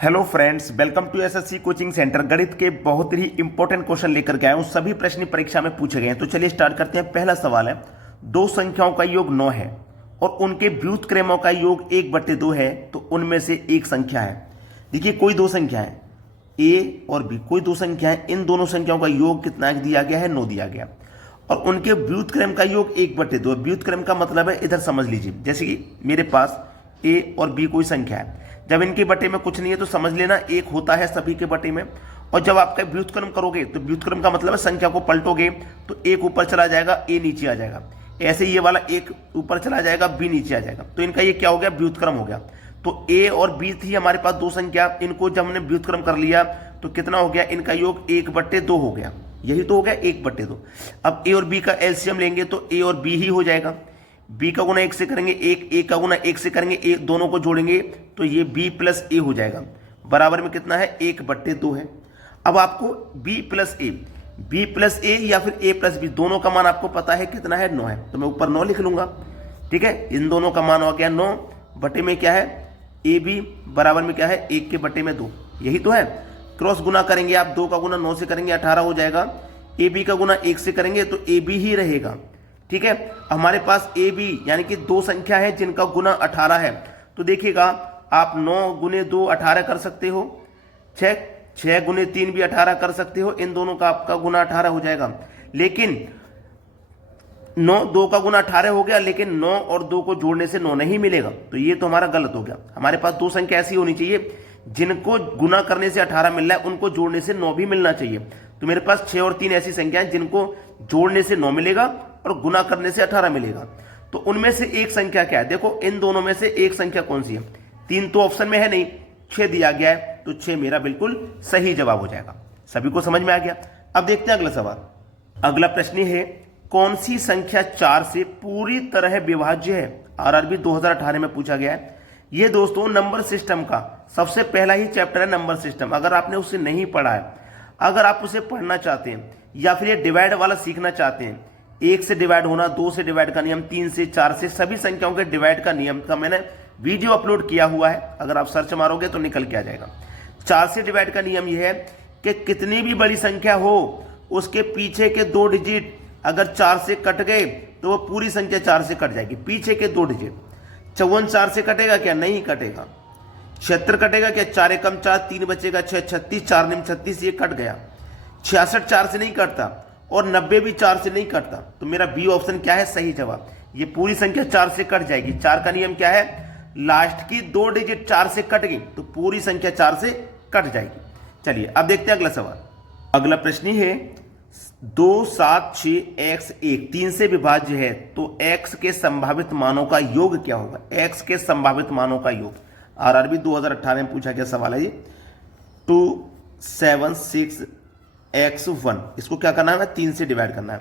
Hello friends, welcome to SSC coaching centre. गणित के बहुत ही इंपॉर्टेंट क्वेश्चन लेकर के आए हूं। सभी प्रश्न परीक्षा में पूछे गए हैं। तो चलिए स्टार्ट करते हैं। पहला सवाल है, दो संख्याओं का योग 9 है और उनके व्युत्क्रमों का योग 1/2 है, तो उनमें से एक संख्या है। देखिए, कोई दो संख्या है ए और बी, कोई दो संख्या है। इन दोनों संख्याओं का योग कितना दिया गया है? 9 दिया गया और उनके व्युत्क्रम का योग 1/2। व्युत्क्रम का मतलब है, इधर समझ लीजिए, जैसे कि मेरे पास ए और बी कोई संख्या है। जब इनके बटे में कुछ नहीं है तो समझ लेना एक होता है सभी के बटे में। और जब आपका व्युत्क्रम करोगे तो व्युत्क्रम का मतलब है संख्या को पलटोगे तो एक ऊपर चला जाएगा, ए नीचे आ जाएगा। ऐसे ये वाला एक ऊपर चला जाएगा, बी नीचे आ जाएगा। तो इनका ये क्या हो गया? व्युत्क्रम हो गया। तो ए और बी थी हमारे पास दो संख्या, इनको जब हमने व्युत्क्रम कर लिया तो कितना हो गया? इनका योग 1/2 हो गया। यही तो हो गया 1/2। अब ए और बी का एलसीएम लेंगे तो ए और बी ही हो जाएगा। बी का गुना 1 से करेंगे एक, ए का गुना 1 से करेंगे ए, दोनों को जोड़ेंगे तो ये बी प्लस ए हो जाएगा। बराबर में कितना है? 1/2 है। अब आपको बी प्लस ए या फिर ए प्लस बी, दोनों का मान आपको पता है कितना है? 9 है। तो मैं ऊपर 9 लिख लूंगा। ठीक है, इन दोनों का मान हो गया 9। बटे में क्या है? ए बी बराबर में क्या है? 1 के बटे में 2। यही तो है। क्रॉस गुना करेंगे आप, 2 का गुना 9 से करेंगे 18 हो जाएगा। ए बी का गुना 1 से करेंगे तो ए बी ही रहेगा। ठीक है, हमारे पास ए बी यानी कि दो संख्या है जिनका गुना 18 है। तो देखिएगा, आप 9 गुने 2 18 कर सकते हो, 6 गुने 3 भी 18 कर सकते हो। इन दोनों का आपका गुना 18 हो जाएगा। लेकिन 9 2 का गुना 18 हो गया, लेकिन 9 और 2 को जोड़ने से 9 नहीं मिलेगा। तो ये तो हमारा गलत हो गया। हमारे पास दो संख्या ऐसी होनी चाहिए जिनको गुना करने से 18 मिल रहा है, उनको जोड़ने से 9 भी मिलना चाहिए। तो मेरे पास 6 और 3 ऐसी संख्या है जिनको जोड़ने से 9 मिलेगा और गुना करने से 18 मिलेगा। तो उनमें से एक संख्या क्या है? देखो, इन दोनों में से एक संख्या कौन सी है? 3 तो ऑप्शन में है नहीं, 6 दिया गया है, तो 6 मेरा बिल्कुल सही जवाब हो जाएगा। सभी को समझ में आ गया? अब देखते हैं अगला सवाल। अगला प्रश्न है, कौन सी संख्या 4 से पूरी तरह विभाज्य है? आरआरबी 2018 में पूछा गया है। ये दोस्तों नंबर सिस्टम का सबसे पहला ही चैप्टर है, नंबर सिस्टम। अगर आपने उसे नहीं पढ़ा है, अगर आप उसे पढ़ना चाहते हैं या फिर ये डिवाइड वाला सीखना चाहते हैं, 1 से डिवाइड होना, 2 से डिवाइड का नियम, 3 से, 4 से, सभी संख्याओं के डिवाइड का नियम का मैंने वीडियो अपलोड किया हुआ है। अगर आप सर्च मारोगे तो निकल के आ जाएगा। 4 से डिवाइड का नियम यह है कि कितनी भी बड़ी संख्या हो, उसके पीछे के 2 डिजिट अगर 4 से कट गए तो वो पूरी संख्या 4 से कट जाएगी। पीछे के 2 डिजिट। 54 4 से कटेगा क्या? नहीं कटेगा। 76 कटेगा क्या? 4 एकम 4, 3 बचेगा 6, 36, 4 निम 36, ये कट गया। 66 4 से नहीं कटता और 90 भी 4 से नहीं कटता। तो मेरा बी ऑप्शन क्या है? सही जवाब। ये पूरी संख्या 4 से कट जाएगी। 4 का नियम क्या है? लास्ट की 2 डिजिट 4 से कट गई तो पूरी संख्या 4 से कट जाएगी। चलिए अब देखते हैं अगला सवाल। अगला प्रश्न है, 2 7 6 x 1 3 से विभाज्य है, तो x के संभावित मानों का योग क्या होगा? x के संभावित मानों का योग आरआरबी 2018 में पूछा गया सवाल है ये। 2 7 6 x 1, इसको क्या करना है? 3 से डिवाइड करना है।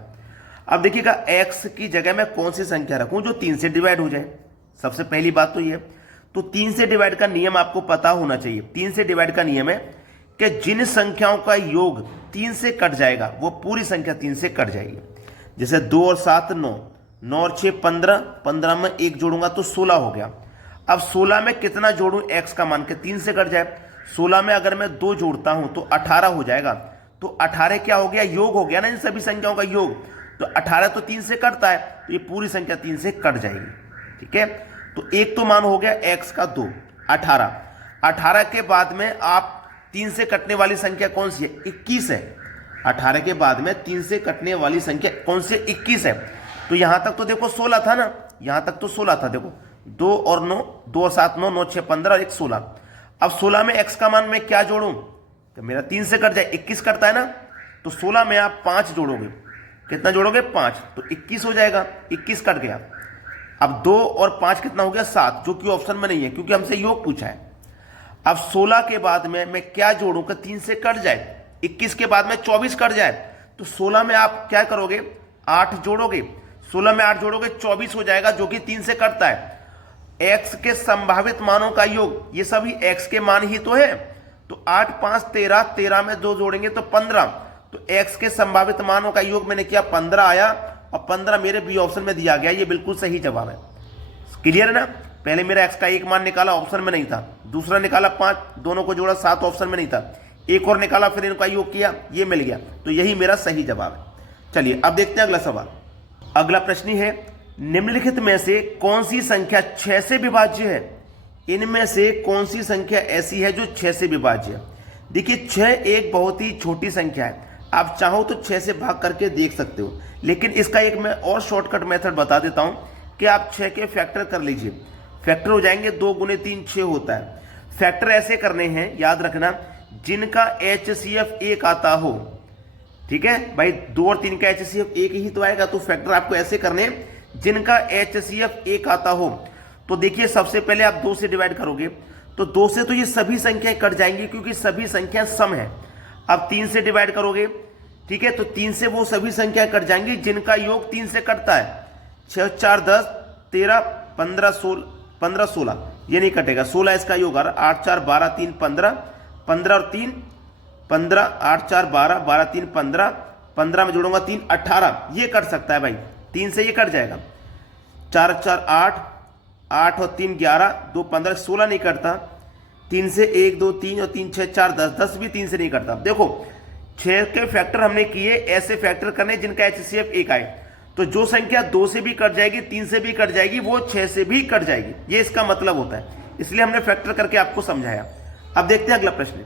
अब देखिएगा, x की जगह मैं कौन सी संख्या रखूं जो 3 से डिवाइड हो जाए? सबसे पहली बात तो ये, तो 3 से डिवाइड का नियम आपको पता होना चाहिए। 3 से डिवाइड का नियम है कि जिन संख्याओं का योग 3 से कट जाएगा वो पूरी संख्या 3 से कट जाएगी। जैसे 2 और 7 9, 9 और 6 15, 15 में 1 जोड़ूंगा तो 16 हो गया। अब 16 में कितना जोड़ूं x का मान के 3 से कट जाए? 16 में अगर मैं 2 जोड़ता हूं तो 18 हो जाएगा। तो 18 क्या हो गया? योग हो गया ना इन सभी संख्याओं का योग। तो 18 तो 3 से कटता है, तो ये पूरी संख्या 3 से कट जाएगी। ठीक है, तो एक तो मान हो गया x का 2, 18। 18 के बाद में आप 3 से कटने वाली संख्या कौन सी है? 21 है। 18 के बाद में 3 से कटने वाली संख्या कौन सी? 21 है। तो यहां तक तो देखो 16 था ना, यहां तक तो 16 था। देखो 2 और 9, 2 और 7 9, 9 6 15 और 1 16। अब 16 में x का मान मैं क्या जोड़ूं? तो मेरा 3 से कट जाए, 21 कटता है ना, तो 16 में आप 5 जोड़ोगे। कितना जोड़ोगे? 5, तो 21 हो जाएगा। 21 कट गया। अब 2 और 5 कितना हो गया? 7, जो कि ऑप्शन में नहीं है क्योंकि हमसे योग पूछा है। अब 16 के बाद में मैं क्या जोड़ूं कि 3 से कट जाए? 21 के बाद में 24 कट जाए, तो 16 में आप क्या करोगे? 8 जोड़ोगे। 16 में 8 जोड़ोगे 24 हो जाएगा, जो कि 3 से कटता है। x के संभावित मानों का योग, ये सभी x के मान ही तो है। तो 8 5 13, 13 में 2 जोड़ेंगे तो 15। तो x के संभावित मानों का योग मैंने किया 15 आया और 15 मेरे बी ऑप्शन में दिया गया। ये बिल्कुल सही जवाब है। क्लियर है ना? पहले मेरा x का एक मान निकाला, ऑप्शन में नहीं था, दूसरा निकाला 5, दोनों को जोड़ा 7, ऑप्शन में नहीं था, एक और निकाला, फिर इनका योग किया, ये मिल गया, तो यही मेरा सही जवाब है। चलिए अब देखते हैं अगला सवाल। अगला प्रश्न है, निम्नलिखित में से कौन सी संख्या 6 से विभाज्य है? इनमें से कौन सी संख्या ऐसी है जो 6 से विभाज्य है? देखिए 6 एक बहुत ही छोटी संख्या है, आप चाहो तो 6 से भाग करके देख सकते हो, लेकिन इसका एक मैं और शॉर्टकट मेथड बता देता हूं कि आप 6 के फैक्टर कर लीजिए। फैक्टर हो जाएंगे 2 गुने 3 6 होता है। फैक्टर ऐसे करने हैं, याद रखना, जिनका HCF 1 आता हो। ठीक है भाई, 2 और 3 का HCF 1 ही तो आएगा, तो फैक्टर आपको ऐसे करने जिनका HCF 1 आता हो। तो देखिए सबसे पहले आप 2 से डिवाइड करोगे तो 2 से तो ये सभी संख्याएं कट जाएंगी क्योंकि सभी संख्या सम है। अब 3 से डिवाइड करोगे, ठीक है, तो 3 से वो सभी संख्या कट जाएंगी जिनका योग 3 से कटता है। 6 4 10 13 15 16 ये नहीं कटेगा, 16 इसका योग आ रहा, 8 4 12 3 15 15 और 3 15, 8 4 12 12 3 15 15 में जोड़ूंगा 3 18, ये कट सकता है भाई, 3 से ये कट जाएगा। 4 4 8 8 और 3 11 2 15 16 नहीं कटता। 3 से 1 2 3 और 3 6 4 10 10 भी 3 से नहीं कटता। देखो 6 के फैक्टर हमने किए, ऐसे फैक्टर करने जिनका HCF 1 आए, तो जो संख्या 2 से भी कट जाएगी 3 से भी कट जाएगी वो 6 से भी कट जाएगी, ये इसका मतलब होता है, इसलिए हमने फैक्टर करके आपको समझाया। अब देखते हैं अगला प्रश्न।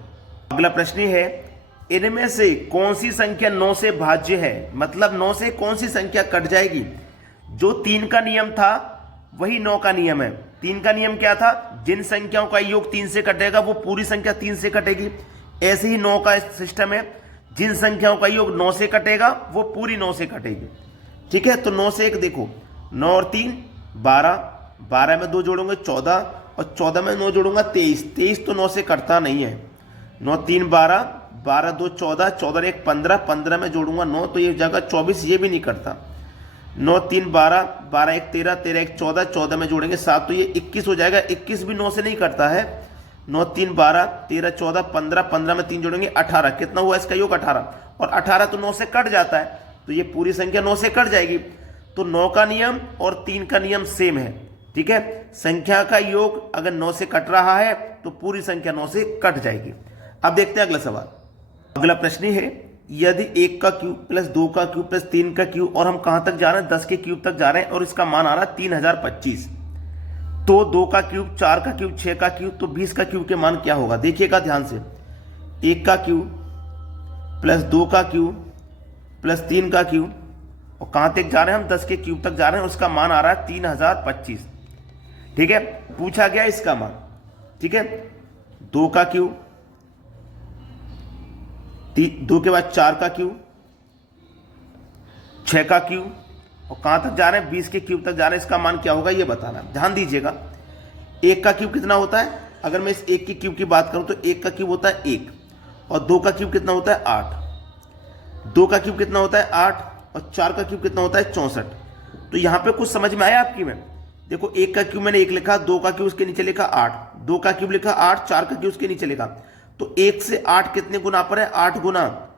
अगला प्रश्न है, इनमें से कौन सी संख्या 9 से भाज्य है? मतलब 9 से कौन सी संख्या कट जाएगी? जो 3 का नियम था वही 9 का नियम है। 3 का नियम क्या था? जिन संख्याओं का योग 3 से कटेगा वो पूरी संख्या 3 से कटेगी। ऐसे ही 9 का सिस्टम है, जिन संख्याओं का योग 9 से कटेगा वो पूरी 9 से कटेगी। ठीक है, तो 9 से 1 देखो, 9 और 3 12, 12 में 2 जोड़ूंगे 14 और 14 में 9 जोड़ूंगा 23, 23 तो 9 से कटता नहीं है। 9 3 12, 12 2 14, 14 और 1 15, 15 में जोड़ूंगा 9 तो ये जगह 24, ये भी नहीं कटता। 9 3 12, 12 1 13, 13 1 14, 14 में जोड़ेंगे 7 तो ये 21 हो जाएगा, 21 भी 9 से नहीं कटता है। 9 3 12, 13 14 15, 15 में 3 जोड़ेंगे 18, कितना हुआ इसका योग 18, और 18 तो 9 से कट जाता है, तो ये पूरी संख्या 9 से कट जाएगी। तो 9 का नियम और 3 का नियम सेम है। ठीक है, संख्या का योग अगर 9 से कट रहा है तो पूरी संख्या 9 से कट जाएगी। अब देखते हैं अगला सवाल। अगला प्रश्न है, यदि 1 का क्यूब प्लस 2 का क्यूब प्लस 3 का क्यूब, और हम कहां तक जा रहे हैं? 10 के क्यूब तक जा रहे हैं, और इसका मान आ रहा है 3025, तो 2 का क्यूब, 4 का क्यूब, 6 का क्यूब, तो 20 का क्यूब के मान क्या होगा? देखिएगा ध्यान से, 1 का क्यूब प्लस 2 का क्यूब प्लस 3 का क्यूब, और कहां तक जा रहे हैं हम? 10 के क्यूब तक जा रहे हैं, उसका मान आ रहा है 3025। ठीक है, पूछा गया इसका मान। ठीक है, 2 का क्यूब, 2 के बाद 4 का क्यूब, 6 का क्यूब, और कहां तक जा रहे हैं? 20 के क्यूब तक जा रहे हैं, इसका मान क्या होगा ये बताना। ध्यान दीजिएगा, 1 का क्यूब कितना होता है? अगर मैं इस 1 के क्यूब की बात करूं तो 1 का क्यूब होता है 1, और 2 का क्यूब कितना होता है? 8। 2 का क्यूब कितना होता है? 8, और 4 का क्यूब कितना होता है? 64। तो यहां पे कुछ समझ में आया आपकी में? देखो 1 का क्यूब मैंने 1 लिखा, 2 का क्यूब उसके नीचे लिखा 8, 2 का क्यूब लिखा 8, 4 का क्यूब उसके नीचे लिखा, तो 1 से 8 कितने गुना पर है? 8 गुना।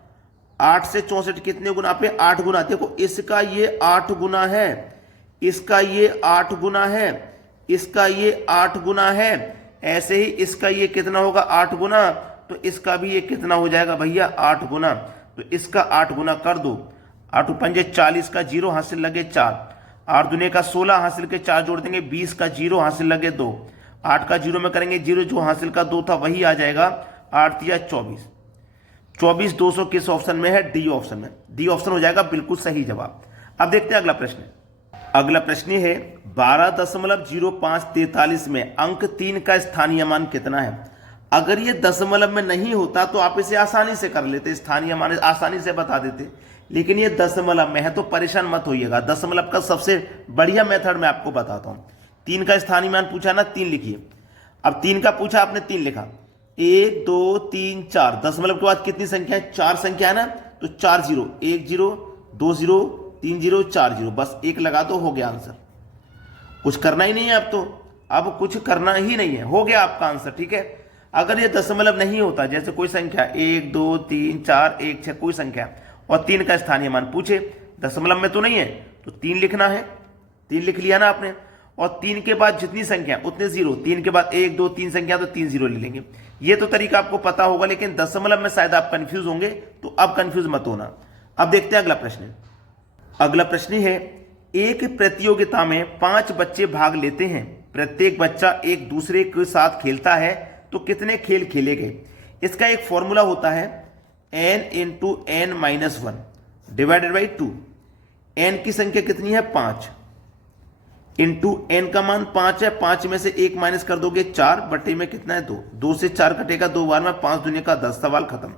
8 से 64 कितने गुना पे? 8 गुना। देखो इसका ये 8 गुना है, इसका ये 8 गुना है, इसका ये 8 गुना है, ऐसे ही इसका ये कितना होगा? 8 गुना, तो इसका भी ये कितना हो जाएगा भैया? 8 गुना। तो इसका 8 गुना कर दो, 8 पंजे 40 का 0 हासिल लगे 4, 8 दुने का 16 हासिल के 4 जोड़ देंगे, 20 का 0 हासिल लगे 2, 8 का 0 में करेंगे 0, जो हासिल का 2 था वही आ जाएगा, 8 या 24। 24 200 किस ऑप्शन में है? डी ऑप्शन में। डी ऑप्शन हो जाएगा बिल्कुल सही जवाब। अब देखते हैं अगला प्रश्न। अगला प्रश्न है, 12.0543 में अंक 3 का स्थानीय मान कितना है? अगर ये दशमलव में नहीं होता तो आप इसे आसानी से कर लेते, स्थानीय मान आसानी से बता देते, लेकिन ये दशमलव में है तो परेशान मत होइएगा। दशमलव का सबसे बढ़िया मेथड मैं आपको बताता हूं। 3 का स्थानीय मान पूछा ना, 3 लिखिए। अब 3 का पूछा, आपने 3 लिखा, 1 2 3 4, दशमलव के बाद कितनी संख्या है? 4 संख्या है ना, तो 4 0, 1 0 2 0 3 0 4 0, बस 1 लगा दो, हो गया आंसर। कुछ करना ही नहीं है अब तो, अब कुछ करना ही नहीं है, हो गया आपका आंसर। ठीक है, अगर ये दशमलव नहीं होता, जैसे कोई संख्या 1 2 3 4 1 6 कोई संख्या, और 3 का स्थानीय मान पूछे, दशमलव में तो नहीं है, तो 3 लिखना है, 3 लिख लिया ना आपने, और 3 के बाद जितनी संख्या उतने जीरो, 3 के बाद 1 2 3 संख्या तो 3 जीरो ले लेंगे। ये तो तरीका आपको पता होगा, लेकिन दशमलव में शायद आप कंफ्यूज होंगे, तो अब कंफ्यूज मत होना। अब देखते हैं अगला प्रश्न। अगला प्रश्न है, एक प्रतियोगिता में 5 बच्चे भाग लेते हैं, प्रत्येक बच्चा एक दूसरे के साथ खेलता है, तो कितने खेल खेले गए? इसका एक फॉर्मूला होता है n into n minus 1 divided by 2। n की संख्या कितनी है? 5 इंटू n का मान 5 है, 5 में से 1 माइनस कर दोगे 4 बटे में कितना है 2, 2 से 4 कटेगा 2 बार में, 5 दूनी का 10, सवाल खत्म।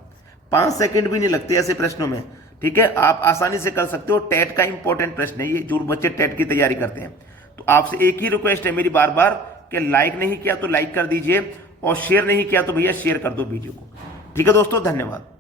5 सेकंड भी नहीं लगते ऐसे प्रश्नों में, ठीक है, आप आसानी से कर सकते हो। टेट का इंपॉर्टेंट प्रश्न है ये, जो बच्चे टेट की तैयारी करते हैं। तो आपसे एक ही रिक्वेस्ट है मेरी बार बार कि लाइक नहीं किया तो लाइक कर दीजिए, और शेयर नहीं किया तो भैया शेयर कर दो वीडियो को। ठीक है दोस्तों, धन्यवाद।